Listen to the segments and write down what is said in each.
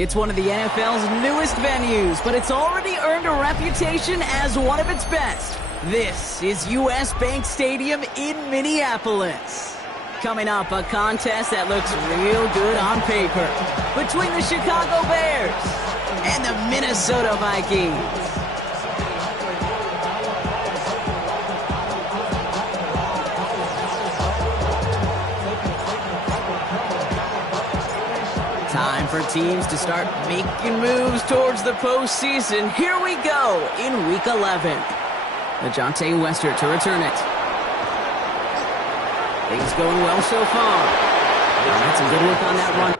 It's one of the NFL's newest venues, but it's already earned a reputation as one of its best. This is US Bank Stadium in Minneapolis. Coming up, a contest that looks real good on paper between the Chicago Bears and the Minnesota Vikings. Time for teams to start making moves towards the postseason. Here we go in Week 11. LeJohntay Wester to return it. Things going well so far. That's a good look on that run.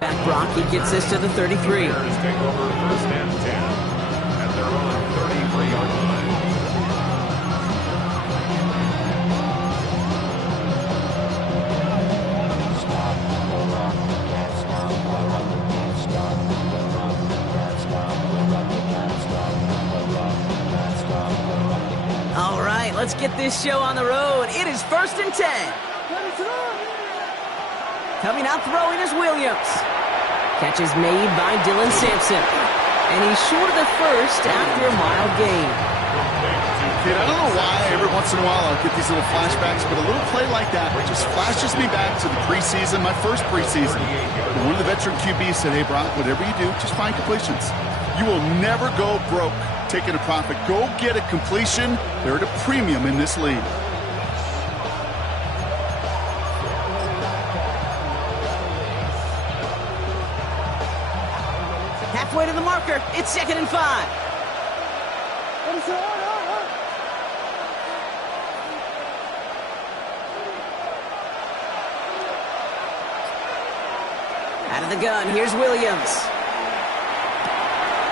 Back Brock, he gets this to the 33. Bears take over first and 10 at their own 33-yard line. All right, let's get this show on the road. It is 1st and 10. Coming out throwing is Williams. Catch is made by Dylan Sampson. And he's short of the first after a mild gain. Kid, I don't know why every once in a while I'll get these little flashbacks, but a little play like that just flashes me back to the preseason, my first preseason. And one of the veteran QBs said, hey, Brock, whatever you do, just find completions. You will never go broke taking a profit. Go get a completion. They're at a premium in this league. Halfway to the marker. It's 2nd and 5. Out of the gun. Here's Williams.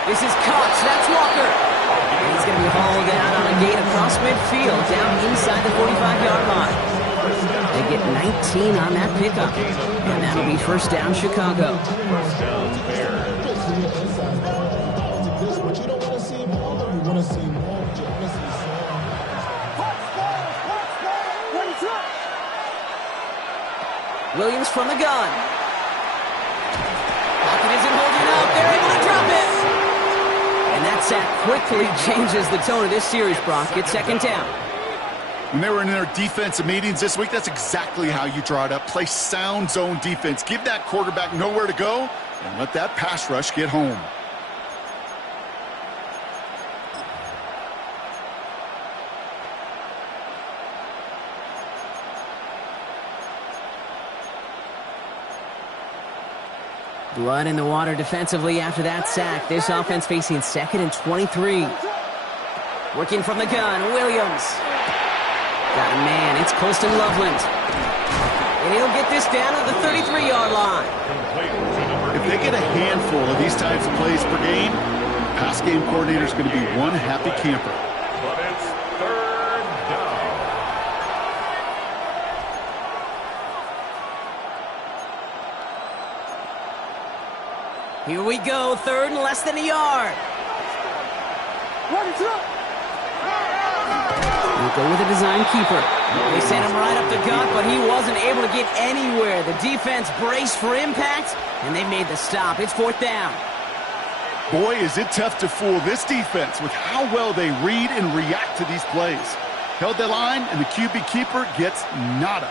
This is caught. That's Walker. And he's going to be hauled down on a gain across midfield, down inside the 45-yard line. They get 19 on that pickup. And that'll be first down, Chicago. First down, Bears. Williams from the gun. Pocket isn't holding up. They're able to drop it. And that sack quickly changes the tone of this series, Brock. It's 2nd down. When they were in their defensive meetings this week, that's exactly how you draw it up. Play sound zone defense. Give that quarterback nowhere to go and let that pass rush get home. Blood in the water defensively after that sack. This offense facing 2nd and 23. Working from the gun, Williams. Got a man, it's Colston Loveland. And he'll get this down at the 33-yard line. If they get a handful of these types of plays per game, pass game coordinator is going to be one happy camper. But it's 3rd down. Here we go, 3rd and less than a yard. We'll go with a design keeper. They sent him right up the gut, but he wasn't able to get anywhere. The defense braced for impact, and they made the stop. It's 4th down. Boy, is it tough to fool this defense with how well they read and react to these plays. Held that line, and the QB keeper gets nada.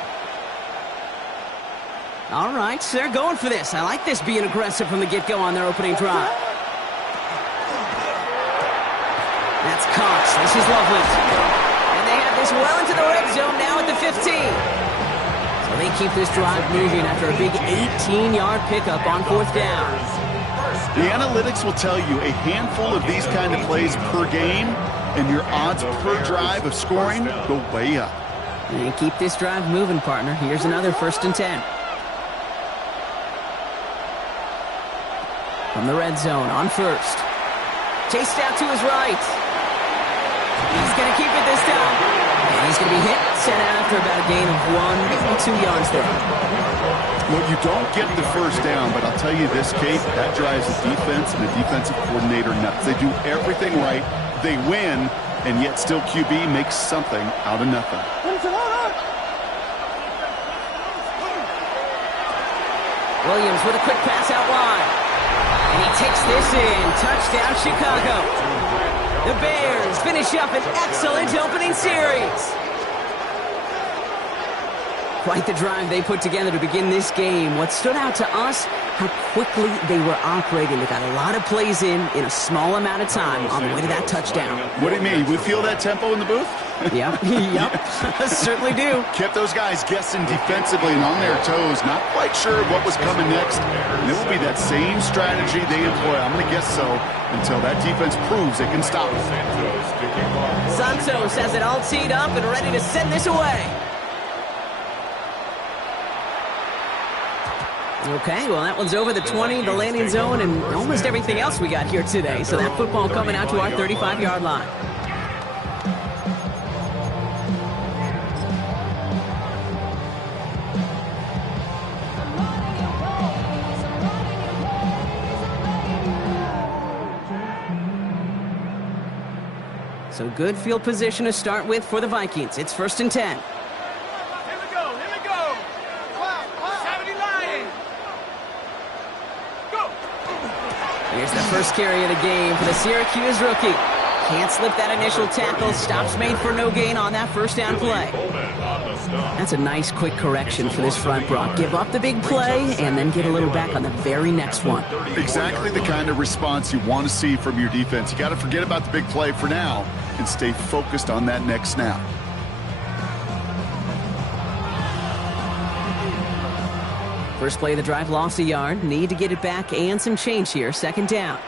All right, so they're going for this. I like this being aggressive from the get-go on their opening drive. That's Cox. This is Loveland. And they have this well into the red zone now at the 15. So they keep this drive moving after a big 18-yard pickup on 4th down. The analytics will tell you a handful of these kind of plays per game, and your odds per drive of scoring go way up. And keep this drive moving, partner. Here's another 1st and 10. From the red zone on 1st. Chased out to his right. He's going to keep it this time. And he's going to be hit, sent out after about a gain of 1, maybe 2 yards there. Well, you don't get the first down, but I'll tell you this, Kate, that drives the defense and the defensive coordinator nuts. They do everything right, they win, and yet still QB makes something out of nothing. Williams with a quick pass out wide. And he takes this in. Touchdown, Chicago. The Bears finish up an excellent opening series. Quite the drive they put together to begin this game. What stood out to us, how quickly they were operating. They got a lot of plays in a small amount of time on the way to that touchdown. What do you mean? We feel that tempo in the booth? Yep, certainly do. Kept those guys guessing defensively and on their toes, not quite sure what was coming next. And it will be that same strategy they employ, I'm going to guess so, until that defense proves it can stop them. Santos has it all teed up and ready to send this away. Okay, well, that one's over the 20, the landing zone, and almost everything else we got here today. So that football coming out to our 35-yard line. So good field position to start with for the Vikings. It's 1st and 10. Here's the first carry of the game for the Syracuse rookie. Can't slip that initial tackle. Stops made for no gain on that first down play. That's a nice quick correction for this front, Brock. Give up the big play and then get a little back on the very next one. Exactly the kind of response you want to see from your defense. You got to forget about the big play for now and stay focused on that next snap. First play of the drive, lost a yard. Need to get it back and some change here. 2nd down.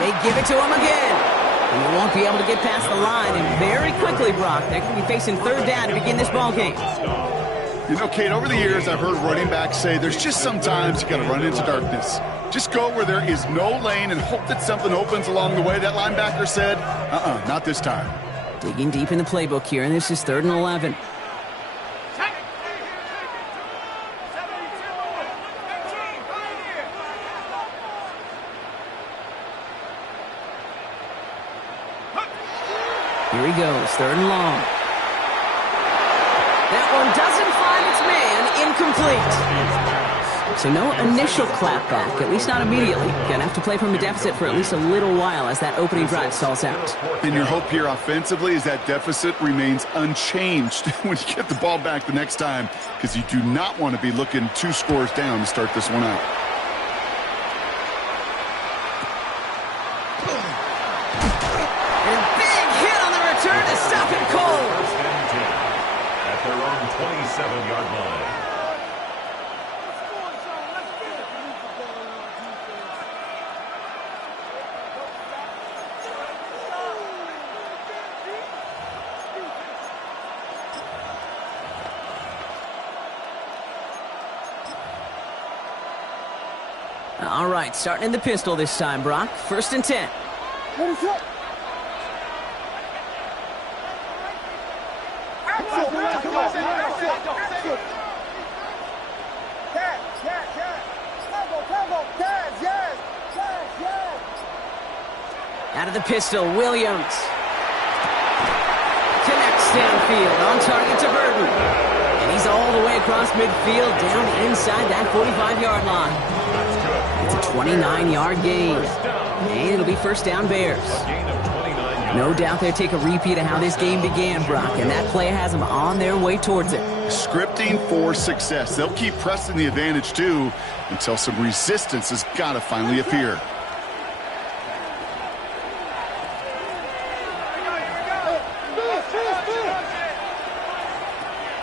They give it to him again. And he won't be able to get past the line. And very quickly, Brock, they're going to be facing 3rd down to begin this ball game. You know, Kate, over the years, I've heard running backs say there's just sometimes you got to run into darkness. Just go where there is no lane and hope that something opens along the way. That linebacker said, not this time. Digging deep in the playbook here, and this is 3rd and 11. Here he goes, 3rd and long. That one doesn't find its man, incomplete. So no initial clapback, at least not immediately. Gonna have to play from a deficit for at least a little while as that opening drive stalls out. And your hope here offensively is that deficit remains unchanged when you get the ball back the next time, because you do not want to be looking 2 scores down to start this one out. And big hit on the return to stop him cold. At their own 27-yard line. All right, starting in the pistol this time, Brock. 1st and 10. Out of the pistol, Williams. Connects downfield, on target to Burton. And he's all the way across midfield, down inside that 45-yard line. It's a 29-yard gain. And it'll be 1st down Bears. No doubt they'll take a repeat of how this game began, Brock, and that play has them on their way towards it. Scripting for success. They'll keep pressing the advantage, too, until some resistance has got to finally appear.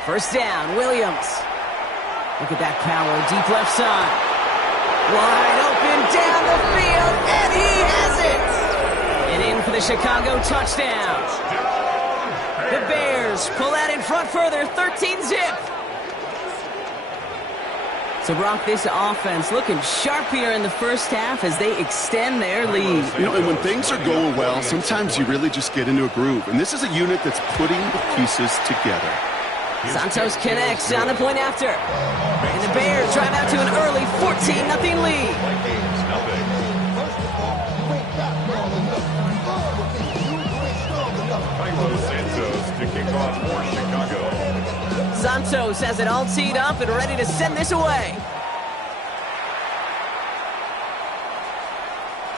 First down, Williams. Look at that power, deep left side. Wide open down the field, and he has it! And in for the Chicago touchdown. The Bears pull out in front further, 13-zip. So, Brock, this offense looking sharp here in the first half as they extend their lead. You know, and when things are going well, sometimes you really just get into a groove. And this is a unit that's putting the pieces together. Santos connects on the point after. And the Bears drive out to an early 14-0 lead. Santos to kick off for Chicago. Santos has it all teed up and ready to send this away.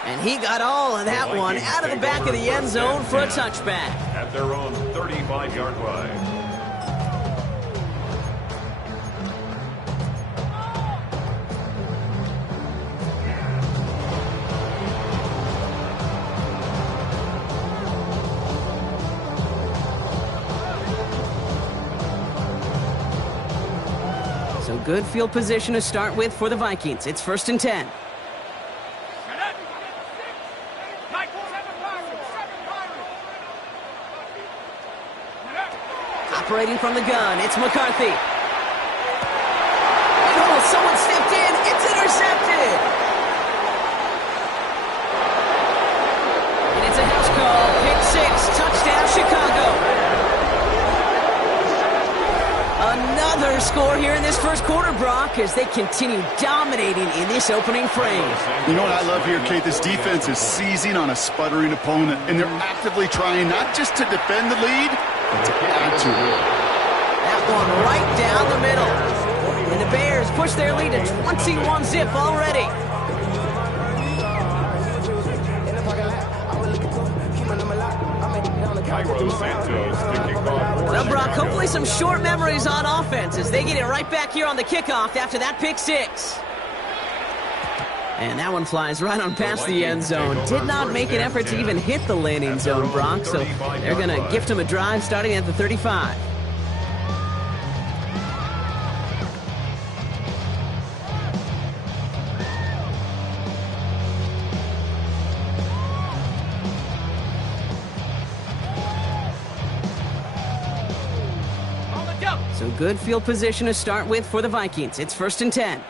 And he got all of that one out of the back of the end zone for a touchback. At their own 35-yard line. So good field position to start with for the Vikings. It's 1st and 10. Operating from the gun, it's McCarthy. Oh, someone stepped in. It's intercepted. And it's a house call. Pick 6. Touchdown, Chicago. Another score here in this first quarter, Brock, as they continue dominating in this opening frame. You know what I love here, Kate? This defense is seizing on a sputtering opponent, and they're actively trying not just to defend the lead, but to add to it. That one right down the middle. And the Bears push their lead to 21-zip already. Well, Brock, hopefully some short memories on offense as they get it right back here on the kickoff after that pick 6. And that one flies right on past the end zone. Did not make an effort to even hit the landing zone, Brock, so they're going to gift him a drive starting at the 35. So good field position to start with for the Vikings. It's 1st and 10.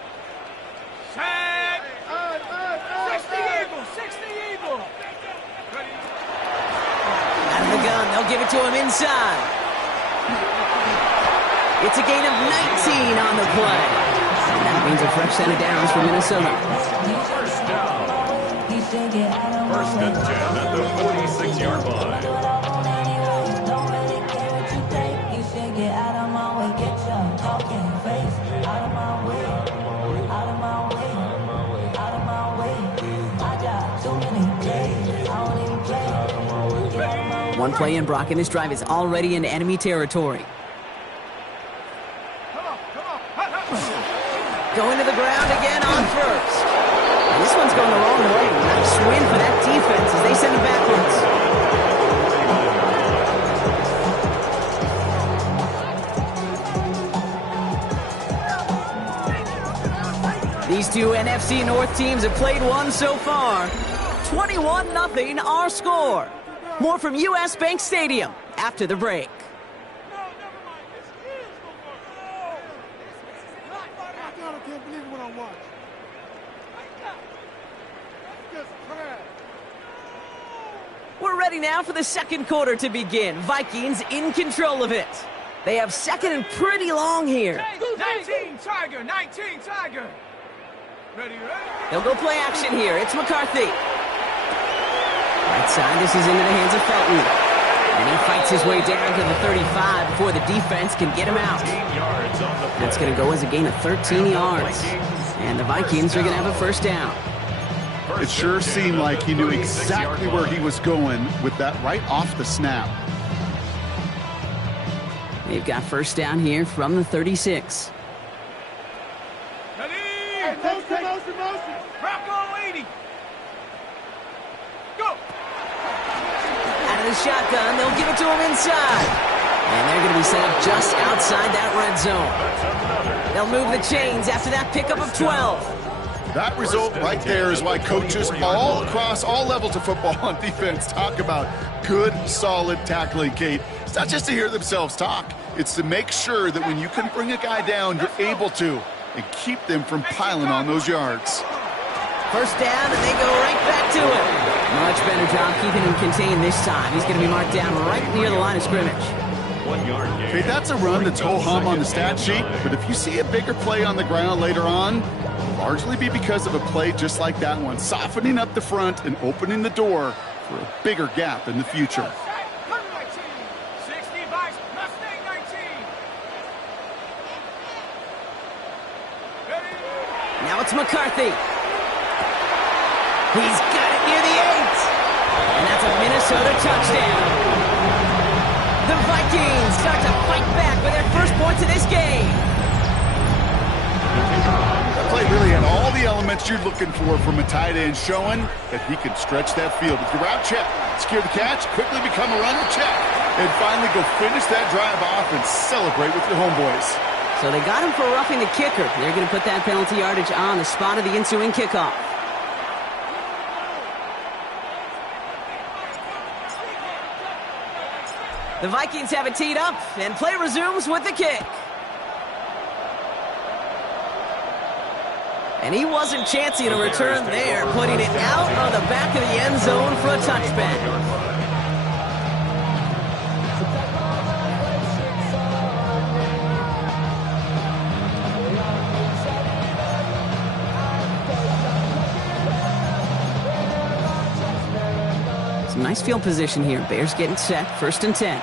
Out of the gun, they'll give it to him inside. It's a gain of 19 on the play. And that means a fresh set of downs for Minnesota. First and 10 at the 46-yard line. One play in, Brock, and this drive is already into enemy territory. Going to the ground again on first. And this one's going the wrong way. Nice win for that defense as they send it backwards. These two NFC North teams have played one so far. 21-0 our score. More from U.S. Bank Stadium after the break. We're ready now for the second quarter to begin. Vikings in control of it. They have second and pretty long here. 19 Tiger, 19 Tiger. Ready? They'll go play action here. It's McCarthy. Right side, this is into the hands of Felton. And he fights his way down to the 35 before the defense can get him out. That's going to go as a gain of 13 yards. And the Vikings are going to have a first down. It sure seemed like he knew exactly where he was going with that right off the snap. They've got first down here from the 36. Ready? Hey, motion. Rock on 80. Go. Out of the shotgun, they'll give it to him inside. And they're going to be set up just outside that red zone. They'll move the chains after that pickup of 12. That result right there is why coaches all across all levels of football on defense talk about good, solid tackling, Kate. It's not just to hear themselves talk. It's to make sure that when you can bring a guy down, you're able to, and keep them from piling on those yards. First down, and they go right back to it. Much better job keeping him contained this time. He's going to be marked down right near the line of scrimmage. Okay, that's a run that's ho-hum on the stat sheet, but if you see a bigger play on the ground later on, it'll largely be because of a play just like that one, softening up the front and opening the door for a bigger gap in the future. Now it's McCarthy. He's got it near the 8. And that's a Minnesota touchdown. The Vikings start to fight back with their first points of this game. That play really had all the elements you're looking for from a tight end, showing that he can stretch that field. With your route check, secure the catch, quickly become a runner check, and finally go finish that drive off and celebrate with your homeboys. So they got him for roughing the kicker. They're going to put that penalty yardage on the spot of the ensuing kickoff. The Vikings have it teed up, and play resumes with the kick. And he wasn't chancing a return there, putting it out of the back of the end zone for a touchback. Some nice field position here. Bears getting set, 1st and 10.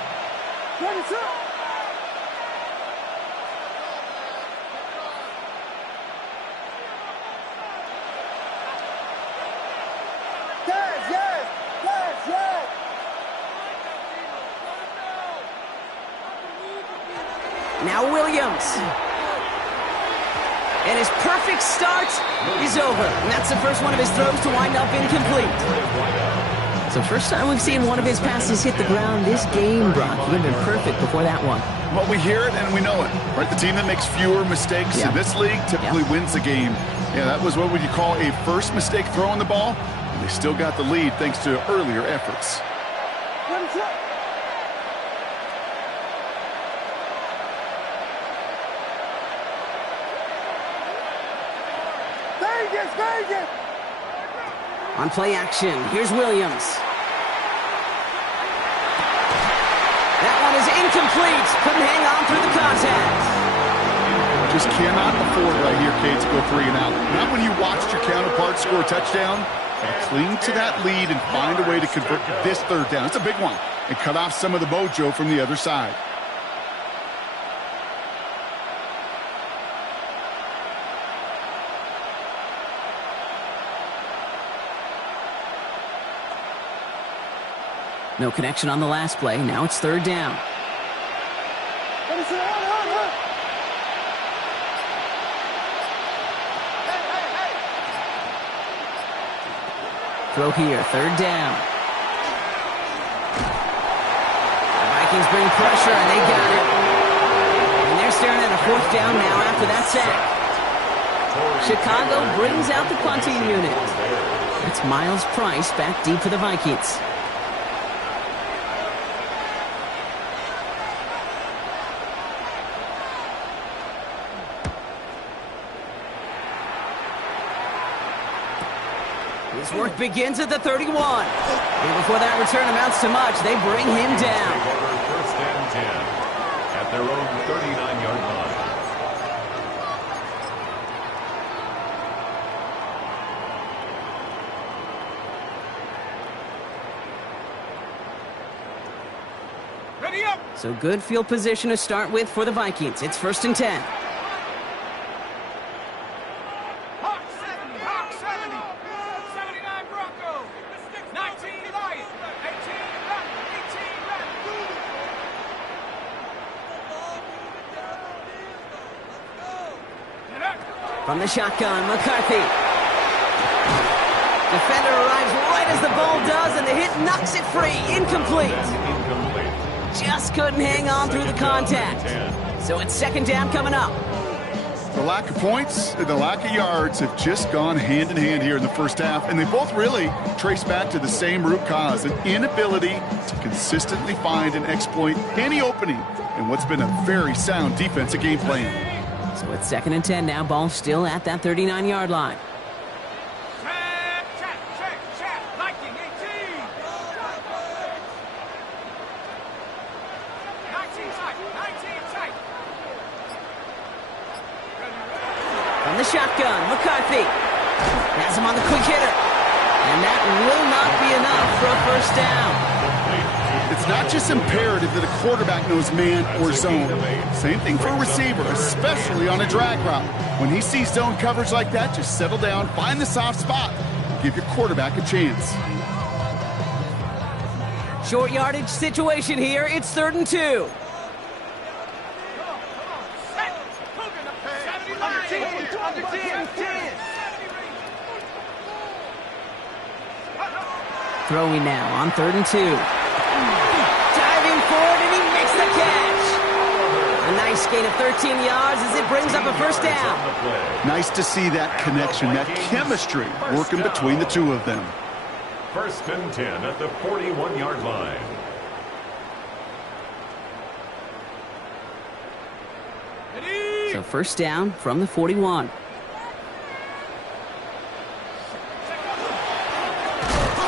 Now Williams. And his perfect start is over. And that's the first one of his throws to wind up incomplete. So first time we've seen one of his passes hit the ground this game, Brock. He had been perfect before that one. Well, we hear it and we know it, right? The team that makes fewer mistakes in this league typically wins the game. Yeah, that was what would you call a first mistake throwing the ball. And they still got the lead thanks to earlier efforts. On play action, here's Williams. That one is incomplete. Couldn't hang on through the contact. Just cannot afford right here, Kate, to go 3 and out. Not when you watched your counterpart score a touchdown. Cling to that lead and find a way to convert this 3rd down. It's a big one. And cut off some of the mojo from the other side. No connection on the last play. Now it's 3rd down. Throw here, 3rd down. The Vikings bring pressure, and they got it. And they're staring at a 4th down now after that sack. Chicago brings out the punting unit. That's Miles Price back deep for the Vikings. His work begins at the 31. And before that return amounts to much, they bring him down. 1st and 10 at their own 39-yard line. Ready up. So good field position to start with for the Vikings. It's 1st and 10. From the shotgun, McCarthy. Defender arrives right as the ball does, and the hit knocks it free. Incomplete. just couldn't hang on through the contact. So it's second down coming up. The lack of points and the lack of yards have just gone hand in hand here in the first half, and they both really trace back to the same root cause, an inability to consistently find and exploit any opening in what's been a very sound defensive game plan. So it's second and 10 now, ball still at that 39-yard line. Check. Viking 18. 19 tight. From the shotgun, McCarthy has him on the quick hitter. And that will not be enough for a first down. It's not just imperative that a quarterback knows man or zone. Same thing for a receiver, especially on a drag route. When he sees zone coverage like that, just settle down, find the soft spot, and give your quarterback a chance. Short yardage situation here. It's third and 2. Throwing now on third and 2. Diving forward, and he makes the catch. A nice gain of 13 yards as it brings up a first down. Nice to see that connection, that chemistry working between the two of them. First and 10 at the 41-yard line. So first down from the 41.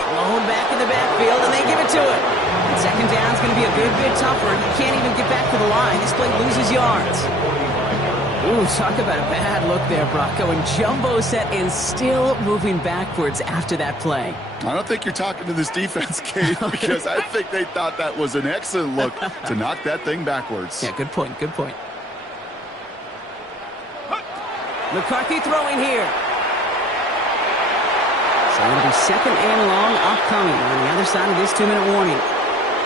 Blown back in the backfield, and they give it to him. And second down's going to be a good bit tougher. He can't even get back to the line. This play loses yards. Ooh, talk about a bad look there, Brock. Going jumbo set and still moving backwards after that play. I don't think you're talking to this defense, Kate, because I think they thought that was an excellent look to knock that thing backwards. Yeah, good point, good point. McCarthy throwing here. So it'll be second and long upcoming on the other side of this 2-minute warning.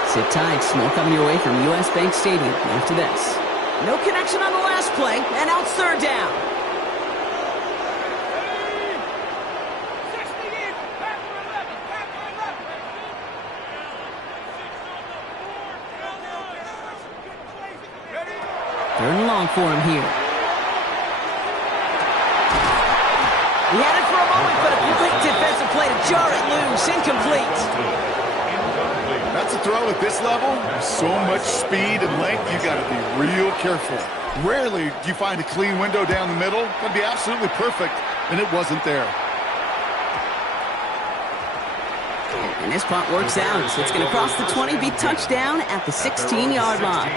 Sit tight, more coming your way from US Bank Stadium after this. No connection on the last play, and now it's third down. Third and long for him here. He had it for a moment, but a quick defensive play to jar it loose. Incomplete. That's a throw at this level. There's so much speed and length, you got to be real careful. Rarely do you find a clean window down the middle. That'd be absolutely perfect, and it wasn't there. And this punt works out. So it's going to cross the 20, be touchdown at the 16-yard line.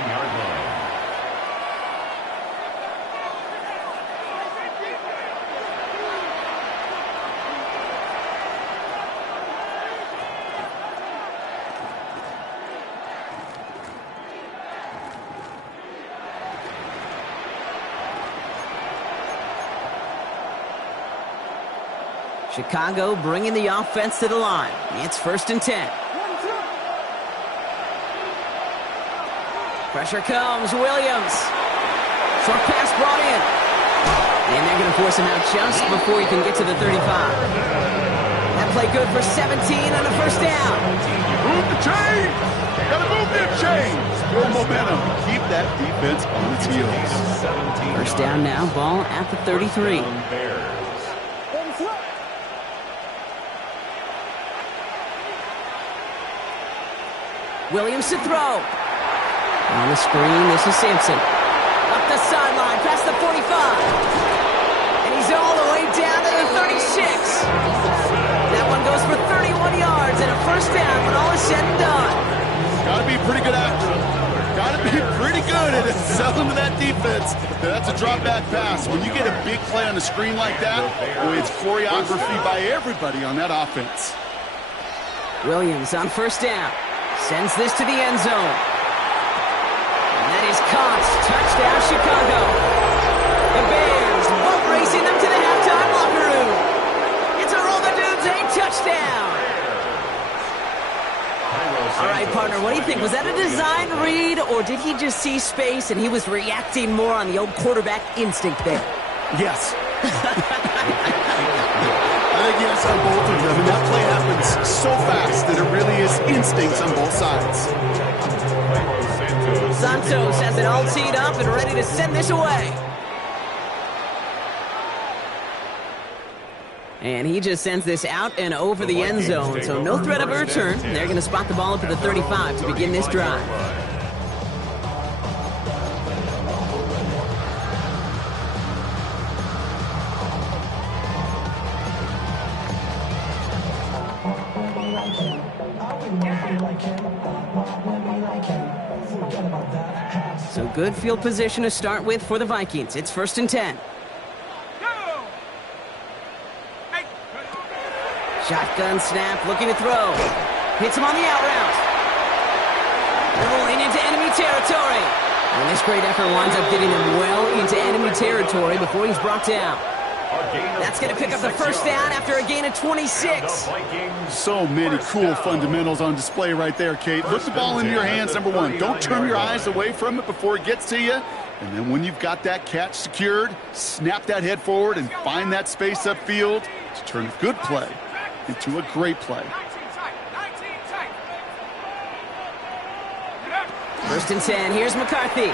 Chicago bringing the offense to the line. It's first and 10. Pressure comes. Williams. Short pass brought in. And they're going to force him out just before he can get to the 35. That play good for 17 on a first down. Move the chain. Gotta move them chains. Build momentum. Keep that defense on its heels. First down now. Ball at the 33. Williams to throw. On the screen, this is Simpson. Up the sideline, past the 45. And he's all the way down to the 36. That one goes for 31 yards and a first down when all is said and done. Gotta be pretty good actor. Gotta be pretty good at selling to that defense. That's a drop back pass. When you get a big play on the screen like that, boy, it's choreography by everybody on that offense. Williams on first down. Sends this to the end zone. And that is caught. Touchdown, Chicago. The Bears boat racing them to the halftime locker room. It's a roll the dudes, a touchdown. All right, partner, what do you think? Was that a design read, or did he just see space and he was reacting more on the old quarterback instinct there? Yes. I think yes on both of them, and that play happens so fast that it really is instincts on both sides. Santos has it all teed up and ready to send this away. And he just sends this out and over the end zone, so no threat of a return. They're going to spot the ball up at the 35 to begin this drive. So good field position to start with for the Vikings. It's 1st and 10. Shotgun snap, looking to throw. Hits him on the out route. Rolling into enemy territory. And this great effort winds up getting him well into enemy territory before he's brought down. That's going to pick up the first down after a gain of 26. So many cool fundamentals on display right there, Kate. Put the ball into your hands, number one. Don't turn your eyes away from it before it gets to you. And then when you've got that catch secured, snap that head forward and find that space upfield to turn a good play into a great play. 1st and 10. Here's McCarthy.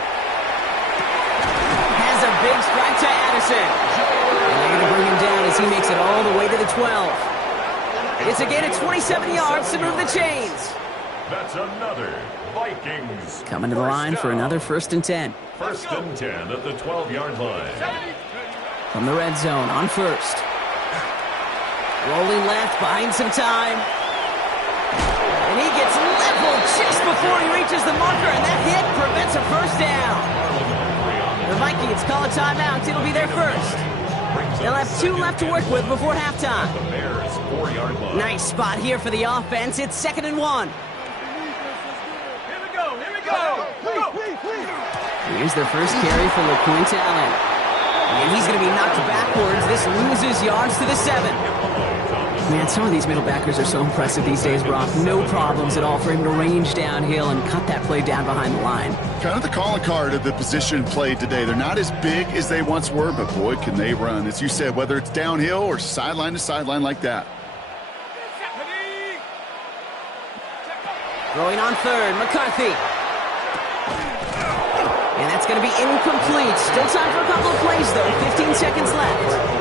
Has a big strike to Addison. And they're going to bring him down as he makes it all the way to the 12. It's a gain of 27 yards to move the chains. That's another Vikings. Coming to the line for another 1st and 10. 1st and 10 at the 12-yard line. From the red zone on 1st. Rolling left, buying some time. And he gets leveled just before he reaches the marker, and that hit prevents a first down. The Vikings call a timeout. It'll be their first. They'll have 2 left to work with before halftime. The Bears 4-yard line. Nice spot here for the offense. It's 2nd and 1. Here we go. Here's their first carry for LeQuint Allen. And he's going to be knocked backwards. This loses yards to the 7. Man, some of these middle backers are so impressive these days, Brock. No problems at all for him to range downhill and cut that play down behind the line. Kind of the calling card of the position played today. They're not as big as they once were, but boy, can they run. As you said, whether it's downhill or sideline to sideline like that. Throwing on 3rd, McCarthy. And that's going to be incomplete. Still time for a couple of plays, though. 15 seconds left.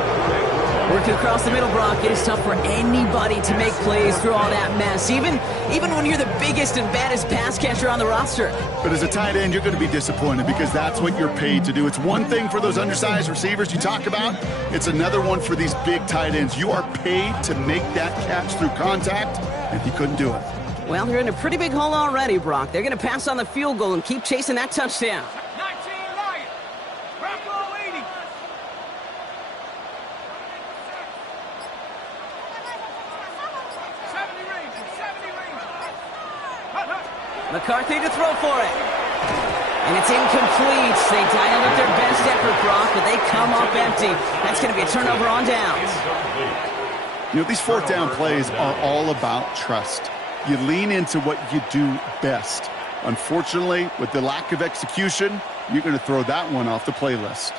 Working across the middle, Brock, it is tough for anybody to make plays through all that mess, even when you're the biggest and baddest pass catcher on the roster. But as a tight end, you're going to be disappointed because that's what you're paid to do. It's one thing for those undersized receivers you talk about. It's another one for these big tight ends. You are paid to make that catch through contact, and he couldn't do it. Well, they're in a pretty big hole already, Brock. They're going to pass on the field goal and keep chasing that touchdown. 19 Lions. Bravo 80. McCarthy to throw for it. And it's incomplete. They dialed up their best effort, Brock, but they come up empty. That's going to be a turnover on downs. You know, these 4th down plays are all about trust. You lean into what you do best. Unfortunately, with the lack of execution, you're going to throw that one off the playlist.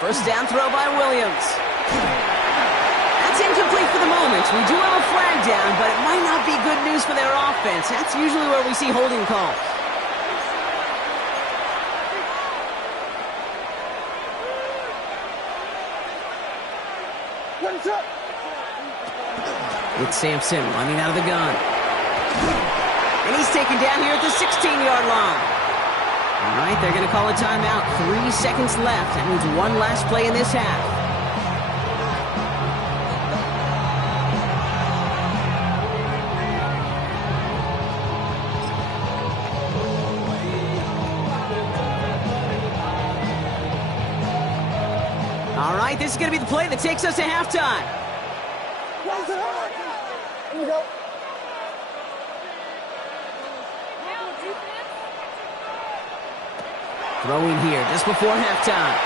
First down throw by Williams. That's incomplete for the moment. We do have a flag down, but it might not be good news for their offense. That's usually where we see holding calls. It's Sampson running out of the gun. And he's taken down here at the 16-yard line. All right, they're going to call a timeout. 3 seconds left. That means one last play in this half. All right, this is going to be the play that takes us to halftime. Here we go. Throwing here just before halftime.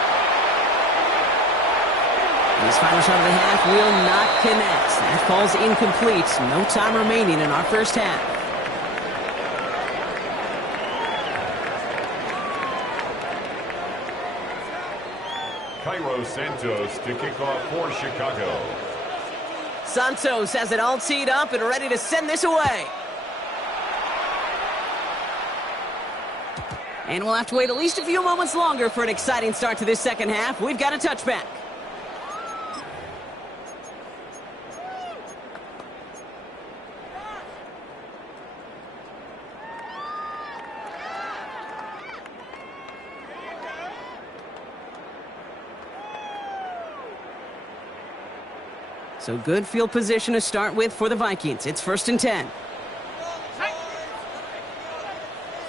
His final shot of the half will not connect. That falls incomplete. No time remaining in our first half. Cairo Santos to kick off for Chicago. Santos has it all teed up and ready to send this away. And we'll have to wait at least a few moments longer for an exciting start to this second half. We've got a touchback. So good field position to start with for the Vikings. It's 1st and 10.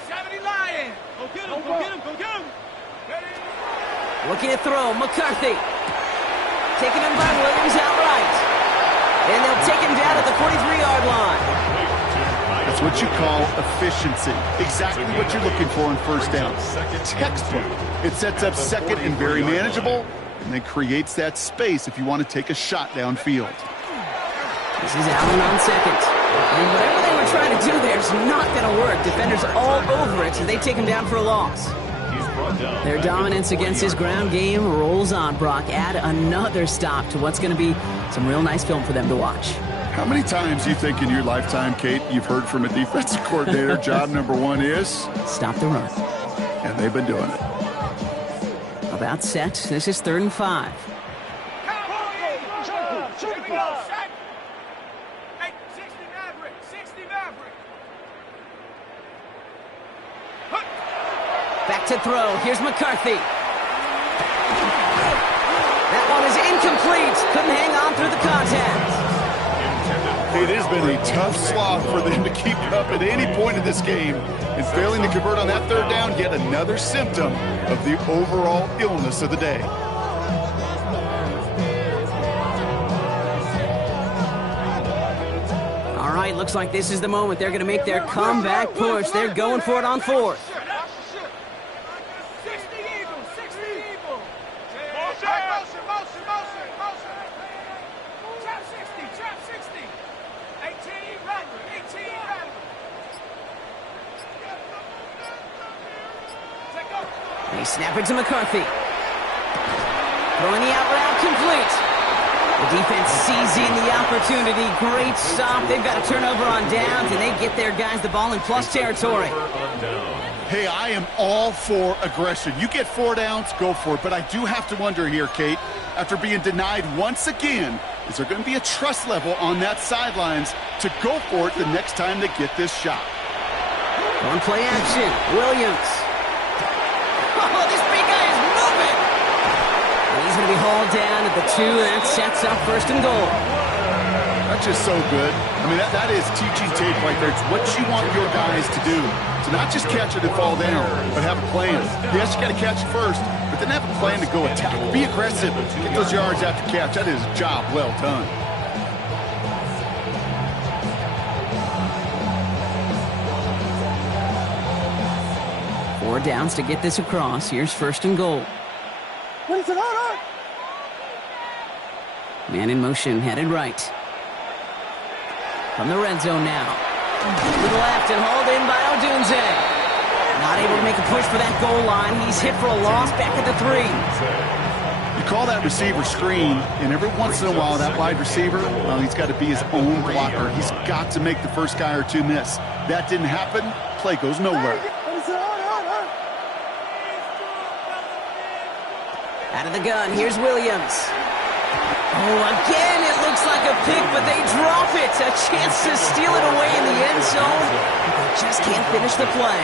70 Lion. Go get him, go get him, go get him. Looking to throw, McCarthy. Taken in by Williams outright. And they'll take him down at the 43-yard line. That's what you call efficiency. Exactly what you're looking for in first down. Textbook. It sets up second and very manageable, and then creates that space if you want to take a shot downfield. This is Allen on second. And whatever they were trying to do there is not going to work. Defenders all over it, so they take him down for a loss. Their dominance against his ground game rolls on, Brock. Add another stop to what's going to be some real nice film for them to watch. How many times do you think in your lifetime, Kate, you've heard from a defensive coordinator, job number one is? Stop the run. And they've been doing it. About set. This is 3rd and 5. Back to throw. Here's McCarthy. That one is incomplete. Couldn't hang on through the contact. It has been a tough slog for them to keep up at any point in this game. And failing to convert on that 3rd down, yet another symptom of the overall illness of the day. All right, looks like this is the moment. They're going to make their comeback push. They're going for it on 4th. They snap it to McCarthy. Throwing the out route complete. The defense seizing the opportunity. Great stop. They've got a turnover on downs, and they get their guys the ball in plus territory. Hey, I am all for aggression. You get 4 downs, go for it. But I do have to wonder here, Kate, after being denied once again, is there going to be a trust level on that sidelines to go for it the next time they get this shot? On play action, Williams. Oh, this big guy is moving. And he's going to be hauled down at the 2. That sets up 1st and goal. That's just so good. I mean, that is teaching tape right there. It's what you want your guys to do. To not just catch it and fall down, but have a plan. Yes, you got to catch it first, but then have a plan to go attack. Be aggressive. Get those yards after catch. That is a job well done. Four downs to get this across. Here's 1st and goal. Man in motion, headed right. From the red zone now. To the left and hauled in by Odunze. Not able to make a push for that goal line. He's hit for a loss back at the 3. You call that receiver screen, and every once in a while that wide receiver, well, he's got to be his own blocker. He's got to make the first guy or 2 miss. That didn't happen. Play goes nowhere. Out of the gun, here's Williams. Oh, again, it looks like a pick, but they drop it. A chance to steal it away in the end zone. They just can't finish the play.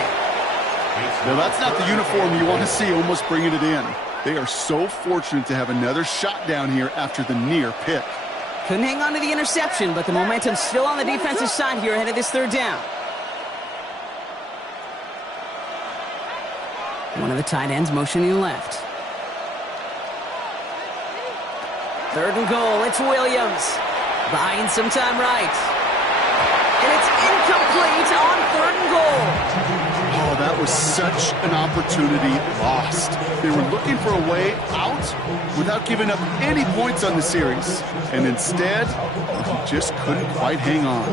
Now, that's not the uniform you want to see almost bringing it in. They are so fortunate to have another shot down here after the near pick. Couldn't hang on to the interception, but the momentum's still on the defensive side here ahead of this 3rd down. One of the tight ends motioning left. 3rd and goal, it's Williams. Buying some time right. And it's incomplete on 3rd and goal. Oh, that was such an opportunity lost. They were looking for a way out without giving up any points on the series. And instead, he just couldn't quite hang on.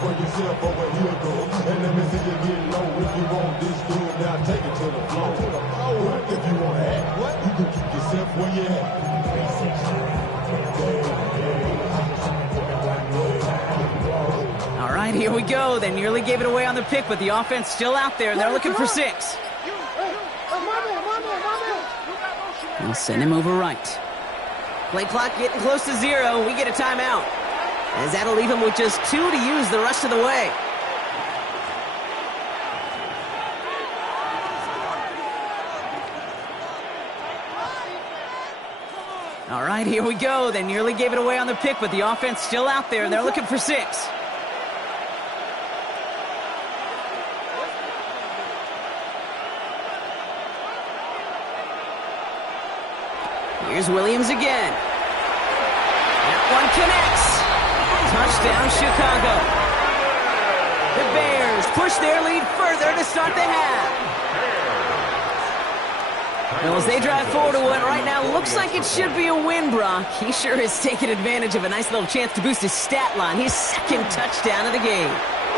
for yourself over here, go. And let me see you get low. If you want this dude, now take it to the floor. If you want to act, you can keep yourself where you at. All right, here we go. They nearly gave it away on the pick, but the offense still out there, and they're looking for 6. They'll send him over right. Play clock getting close to 0. We get a timeout, as that'll leave him with just 2 to use the rest of the way. All right, here we go. They nearly gave it away on the pick, but the offense still out there, and they're looking for 6. Here's Williams again. That one connects. Touchdown, Chicago. The Bears push their lead further to start the half. Well, as they drive forward to what right now looks like it should be a win, Brock. He sure has taken advantage of a nice little chance to boost his stat line. His second touchdown of the game.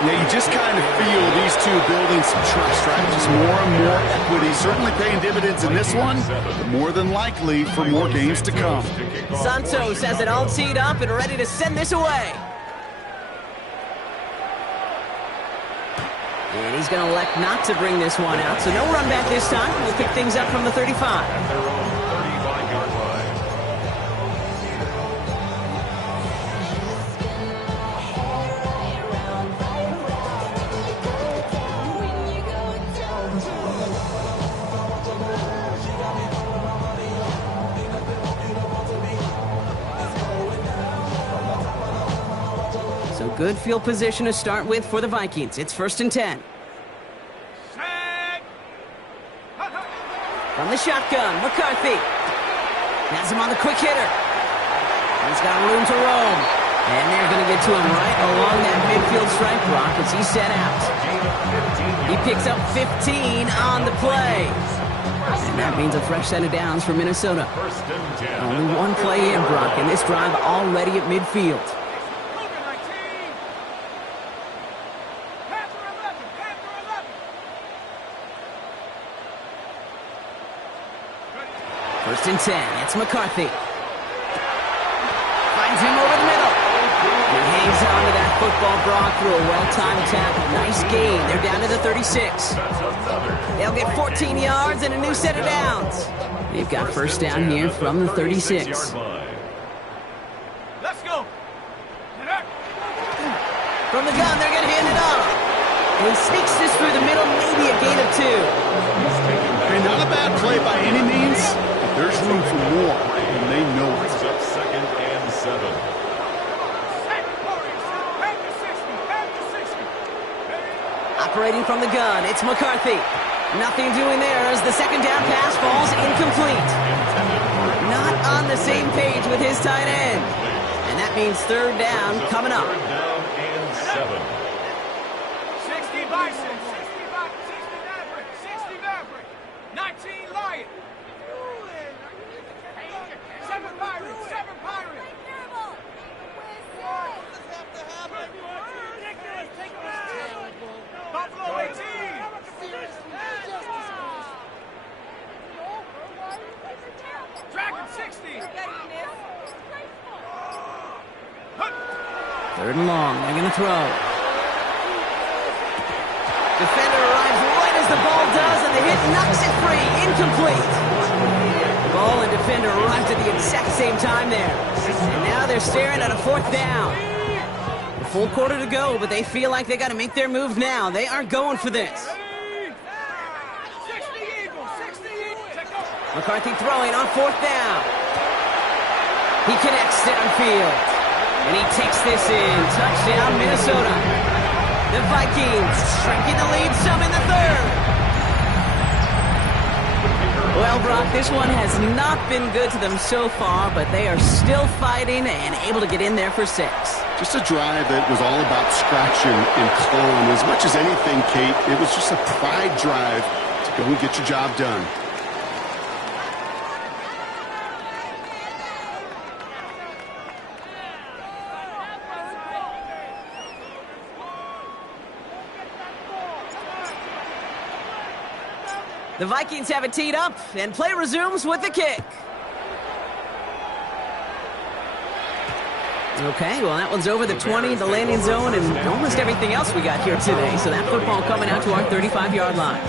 Yeah, you just kind of feel these two building some trust, right? Just more and more equity. Certainly paying dividends in this one, but more than likely for more games to come. Santos has it all teed up and ready to send this away. And he's going to elect not to bring this one out, so no run back this time. We'll pick things up from the 35. At their own 35-yard line. So good field position to start with for the Vikings. It's 1st and 10. From the shotgun, McCarthy has him on the quick hitter. He's got room to roam. And they're going to get to him right along that midfield stripe block as he's set out. He picks up 15 on the play. And that means a fresh set of downs for Minnesota. Only one play in, Brock, and this drive already at midfield. First and 10, it's McCarthy. Finds him over the middle. And he hangs on to that football, Brock, through a well-timed tackle. Nice gain. They're down to the 36. They'll get 14 yards and a new set of downs. They've got first down here from the 36. Let's go. From the gun, they're going to hand it off. And he sneaks this through the middle, maybe a gain of 2. Okay, not a bad play by any means. There's room for more, and they know it. Second and 7. Operating from the gun, it's McCarthy. Nothing doing there as the second down pass falls incomplete. Not on the same page with his tight end. And that means third down coming up. Third down and 7. 60 Bison, 60 Maverick, 60 Maverick, 19 Lion. 7 Pirates, 7 Pirates. Buffalo 18. Dragon 60. Third and long, they're going to throw. Defender arrives right as the ball does, and the hit knocks it free. Incomplete. Ball and defender arrived at the exact same time there. And now they're staring at a 4th down. A full quarter to go, but they feel like they got to make their move now. They are going for this. 60 Eagles, 60 Eagles. McCarthy throwing on 4th down. He connects downfield. And he takes this in. Touchdown, Minnesota. The Vikings shrinking the lead some in the 3rd. Well, Brock, this one has not been good to them so far, but they are still fighting and able to get in there for 6. Just a drive that was all about scratching and clawing. As much as anything, Kate, it was just a pride drive to go and get your job done. The Vikings have it teed up, and play resumes with the kick. Okay, well, that one's over the 20, the landing zone, and almost everything else we got here today. So that football coming out to our 35-yard line.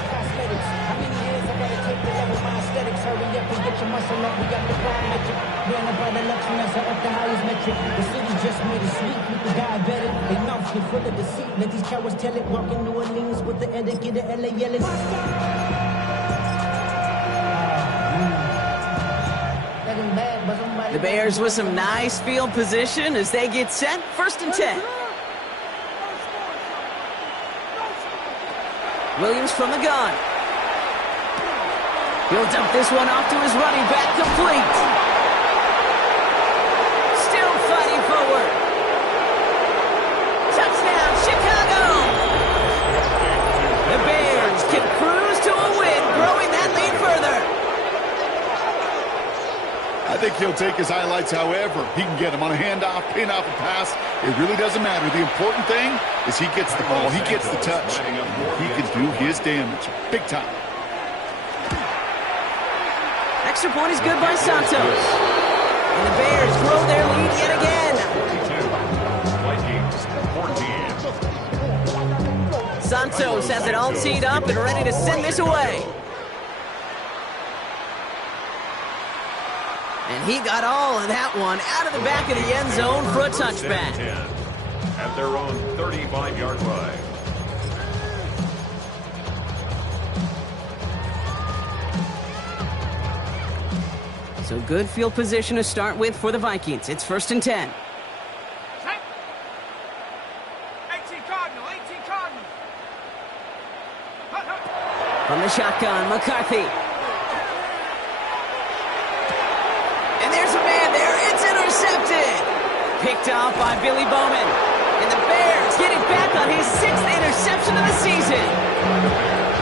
The Bears with some nice field position as they get set. 1st and 10. Williams from the gun. He'll dump this one off to his running back, complete. Still fighting forward. Touchdown, Chicago! The Bears can cruise to a win, growing that lead further. I think he'll take his highlights however he can get them on a handoff, pin off a pass. It really doesn't matter. The important thing is he gets the ball, he gets the touch. He can do his damage big time. Extra point is good by Santos. And the Bears grow their lead yet again. Santos has it all teed up and ready to send this away. And he got all of that one out of the back of the end zone for a touchback. At their own 35-yard line. So good field position to start with for the Vikings. It's 1st and 10. 18 Cardinal, 18 Cardinal. From the shotgun, McCarthy. And there's a man there. It's intercepted. Picked off by Billy Bowman. And the Bears get it back on his 6th interception of the season.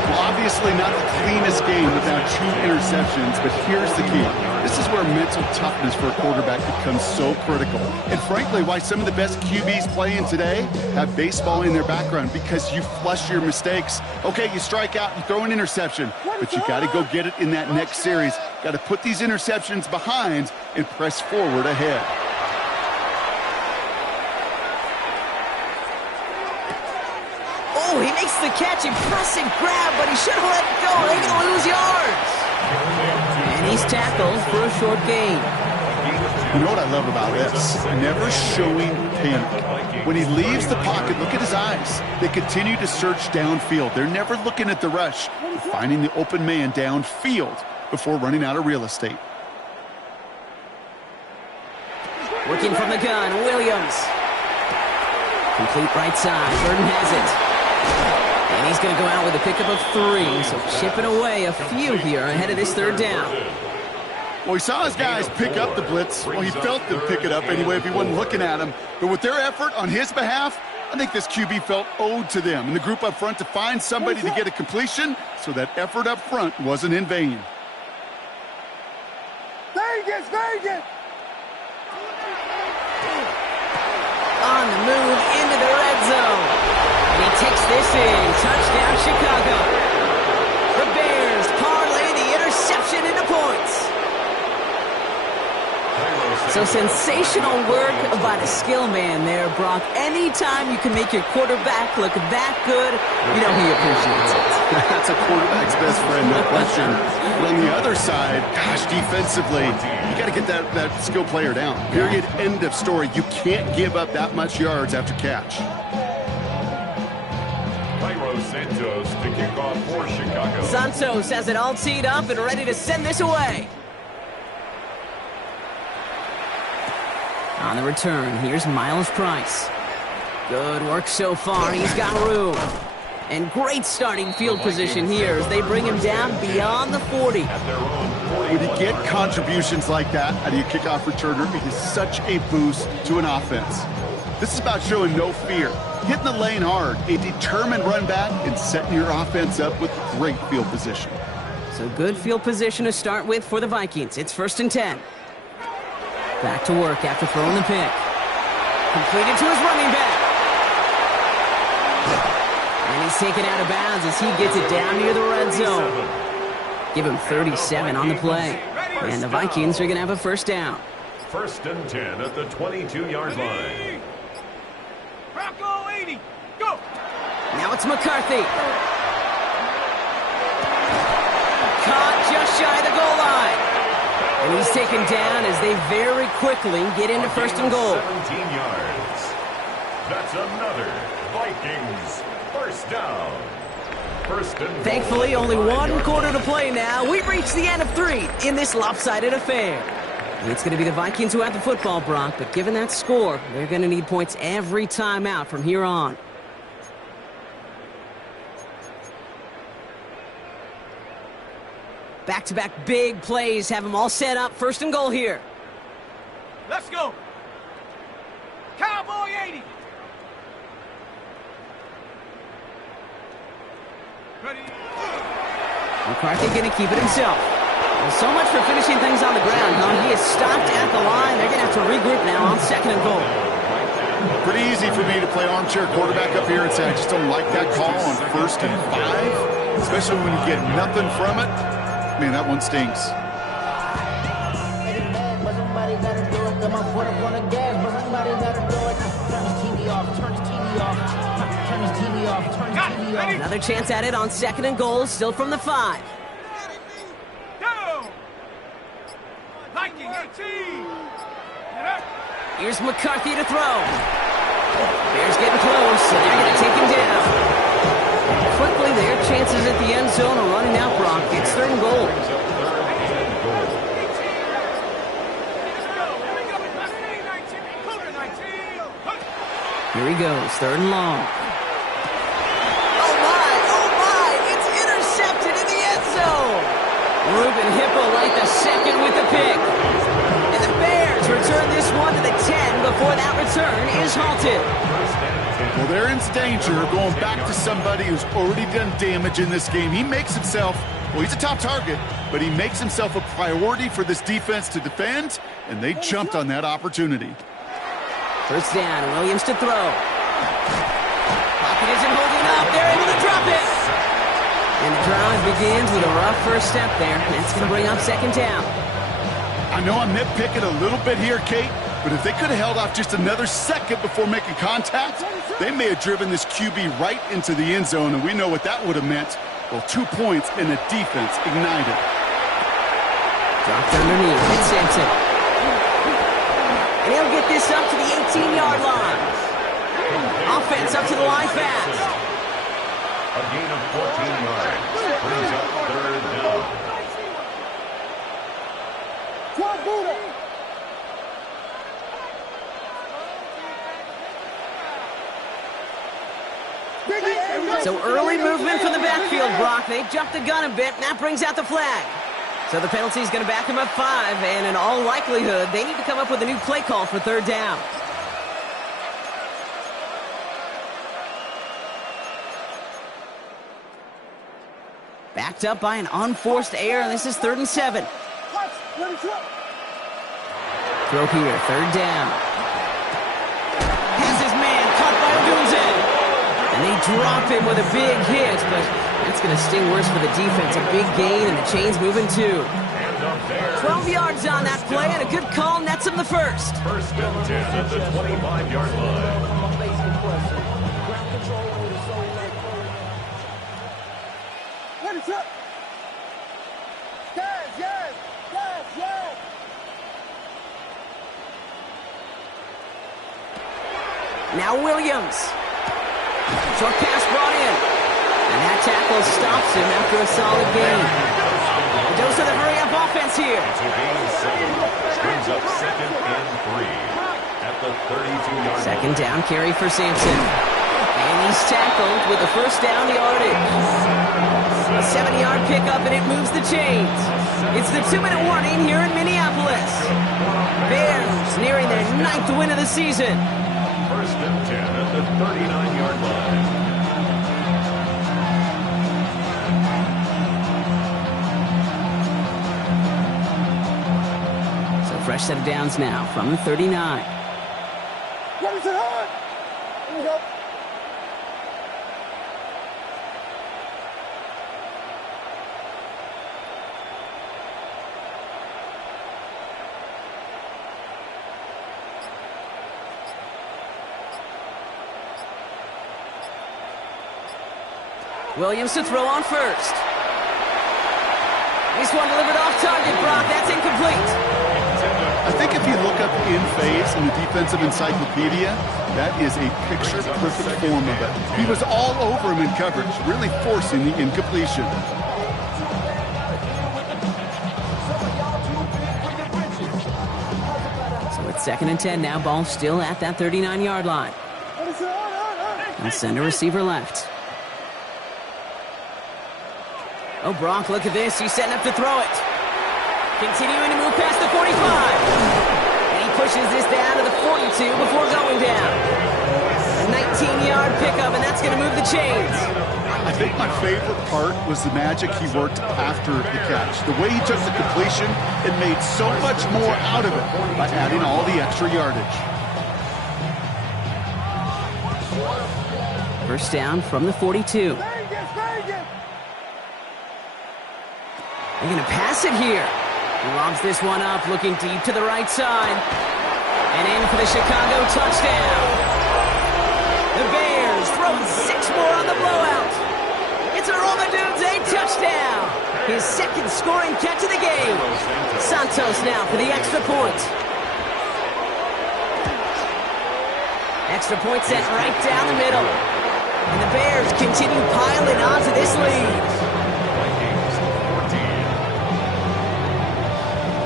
Well, obviously not the cleanest game without 2 interceptions, but here's the key. This is where mental toughness for a quarterback becomes so critical. And frankly, why some of the best QBs playing today have baseball in their background, because you flush your mistakes. Okay, you strike out, you throw an interception, but you got to go get it in that next series. Got to put these interceptions behind and press forward ahead. Oh, he makes the catch, impressive grab, but he should have let it go. They're going to lose yards. And he's tackled for a short gain. You know what I love about this? Never showing panic. When he leaves the pocket, look at his eyes. They continue to search downfield. They're never looking at the rush. They're finding the open man downfield before running out of real estate. Working from the gun, Williams. Complete right side. Burton has it. And he's going to go out with a pickup of 3, so chipping away a few here ahead of this 3rd down. Well, he saw his guys pick up the blitz. Well, he felt them pick it up anyway if he wasn't looking at him. But with their effort on his behalf, I think this QB felt owed to them and the group up front to find somebody to get a completion, so that effort up front wasn't in vain. Vegas, Vegas! On the move into the red zone. And he takes this in. Touchdown, Chicago. The Bears parlay the interception into points. So sensational work by the skill man there, Brock. Anytime you can make your quarterback look that good, you know he appreciates it. That's a quarterback's best friend, no question. But on the other side, gosh, defensively, you got to get that skill player down. Period. End of story. You can't give up that much yards after catch. Santos to kick off for Chicago. Santos has it all teed up and ready to send this away. On the return, here's Miles Price. Good work so far. He's got room. And great starting field position here as they bring him down beyond the 40. When you get contributions like that out of your kickoff returner, it is such a boost to an offense. This is about showing no fear, hitting the lane hard, a determined run back, and setting your offense up with great field position. So good field position to start with for the Vikings. It's 1st and 10. Back to work after throwing the pick. Completed to his running back. And he's taken out of bounds as he gets it down near the red zone. Give him 37 on the play. And the Vikings are going to have a first down. 1st and 10 at the 22-yard line. Bronco 80. Go. Now it's McCarthy. Caught just shy of the goal line. And he's taken down as they very quickly get into 1st and goal. 17 yards. That's another Vikings first down. 1st and goal. Thankfully, only one quarter to play now. We've reached the end of 3 in this lopsided affair. It's going to be the Vikings who have the football, Brock, but given that score, they're going to need points every time out from here on. Back-to-back big plays have them all set up. 1st and goal here. Let's go. Cowboy 80. Ready. McCarthy going to keep it himself. Well, so much for finishing things on the ground, huh? He is stopped at the line. They're going to have to regroup now on 2nd and goal. Pretty easy for me to play armchair quarterback up here and say I just don't like that call on 1st and 5, especially when you get nothing from it. Man, that one stinks. Another chance at it on 2nd and goal, still from the 5. Go. Viking 18. Here's McCarthy to throw. Bears getting close, so they're going to take him down. Quickly, their chances at the end zone are running out, Brock. It's 3rd and goal. Here he goes, 3rd and long. Oh my, it's intercepted in the end zone. Ruben Hippolyte the second with the pick. And the Bears return this one to the 10 before that return is halted. Well, they're in danger of going back to somebody who's already done damage in this game. He makes himself, well, he's a top target, but he makes himself a priority for this defense to defend, and they jumped on that opportunity. 1st down, Williams to throw. Pocket isn't holding up. They're able to drop it. And the drive begins with a rough first step there. That's going to bring up 2nd down. I know I'm nitpicking a little bit here, Kate, but if they could have held off just another second before making contact, they may have driven this QB right into the end zone, and we know what that would have meant. Well, 2 points and the defense ignited. Dropped underneath. It's Simpson. And he'll get this up to the 18-yard line. Offense up to the line fast. A gain of 14 yards. Brings up 3rd down. So early movement from the backfield, Brock. They jumped the gun a bit, and that brings out the flag. So the penalty is going to back him up 5, and in all likelihood, they need to come up with a new play call for 3rd down. Backed up by an unforced error. This is 3rd and 7. Throw here, 3rd down. Has his man caught by Dunzen. And they drop him with a big hit, but that's going to sting worse for the defense. A big gain, and the chain's moving too. 12 yards on that play, and a good call nets him the 1st. 1st and 10 at the 25-yard line. Now Williams. Short pass brought in. And that tackle stops him after a solid gain. A dose of the hurry-up offense here. It's a gain of 7. Brings up 2nd and 3 at the 32-yard line. 2nd down carry for Sampson. And he's tackled with the 1st down yardage. A 7-yard pickup, and it moves the chains. It's the 2-minute warning here in Minneapolis. Bears nearing their 9th win of the season. 1st and 10 at the 39-yard line. So fresh set of downs now from the 39. Williams to throw on first. This one delivered off target, Brock. That's incomplete. I think if you look up in phase in the defensive encyclopedia, that is a picture-perfect form of it. He was all over him in coverage, really forcing the incompletion. So it's 2nd and 10 now. Ball still at that 39-yard line. And send a receiver left. Oh, Brock, look at this. He's setting up to throw it. Continuing to move past the 45. And he pushes this down to the 42 before going down. A 19-yard pickup, and that's going to move the chains. I think my favorite part was the magic he worked after the catch. The way he took the completion and made so much more out of it by adding all the extra yardage. First down from the 42. They're going to pass it here. He lobs this one up, looking deep to the right side. And in for the Chicago touchdown. The Bears throwing 6 more on the blowout. It's a Romadudes, a touchdown. His 2nd scoring catch of the game. Santos now for the extra point. Extra point set right down the middle. And the Bears continue piling on to this lead.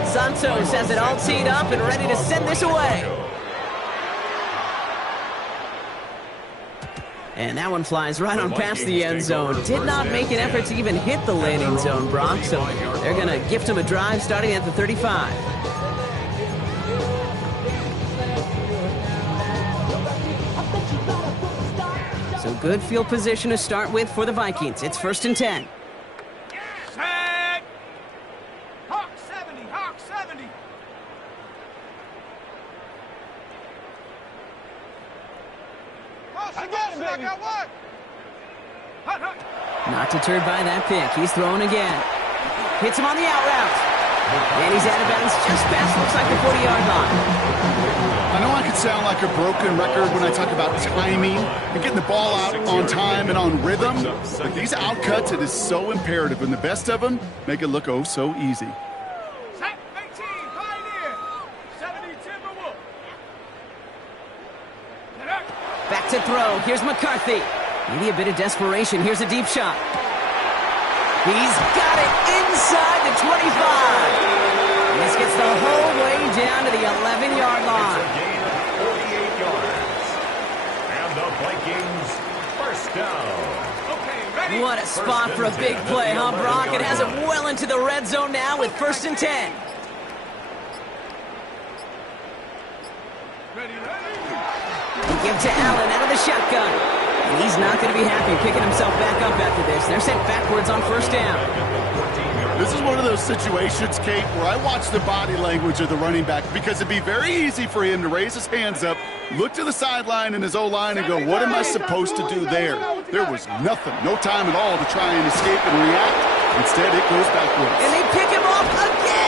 Santos has it all teed up and ready to send this away. And that one flies right on past the end zone. Did not make an effort to even hit the landing zone, Brock. So they're going to gift him a drive starting at the 35. So good field position to start with for the Vikings. It's 1st and 10. Set. Hawk 70, Hawk 70. I got him, baby. I got one. Hut, hut. Not deterred by that pick. He's throwing again. Hits him on the out route. And he's out of bounds just past, looks like the 40-yard line. I know I could sound like a broken record when I talk about timing and getting the ball out on time and on rhythm, but these outcuts, it is so imperative, and the best of them make it look oh so easy. Set 18, Pioneer. 70, Timberwolf. Back to throw. Here's McCarthy. Maybe a bit of desperation. Here's a deep shot. He's got it inside the 25. This gets the whole way down to the 11-yard line. It's a gain of 48 yards. And the Vikings first down. Okay, ready? What a spot for a big play, huh, Brock? It has it well into the red zone now with 1st and 10. Ready, ready. He gives to Allen out of the shotgun. And he's not going to be happy picking himself back up after this. They're sent backwards on 1st down. This is one of those situations, Kate, where I watch the body language of the running back because it'd be very easy for him to raise his hands up, look to the sideline in his O-line and go, what am I supposed to do there? There was nothing, no time at all to try and escape and react. Instead, it goes backwards. And they pick him off again!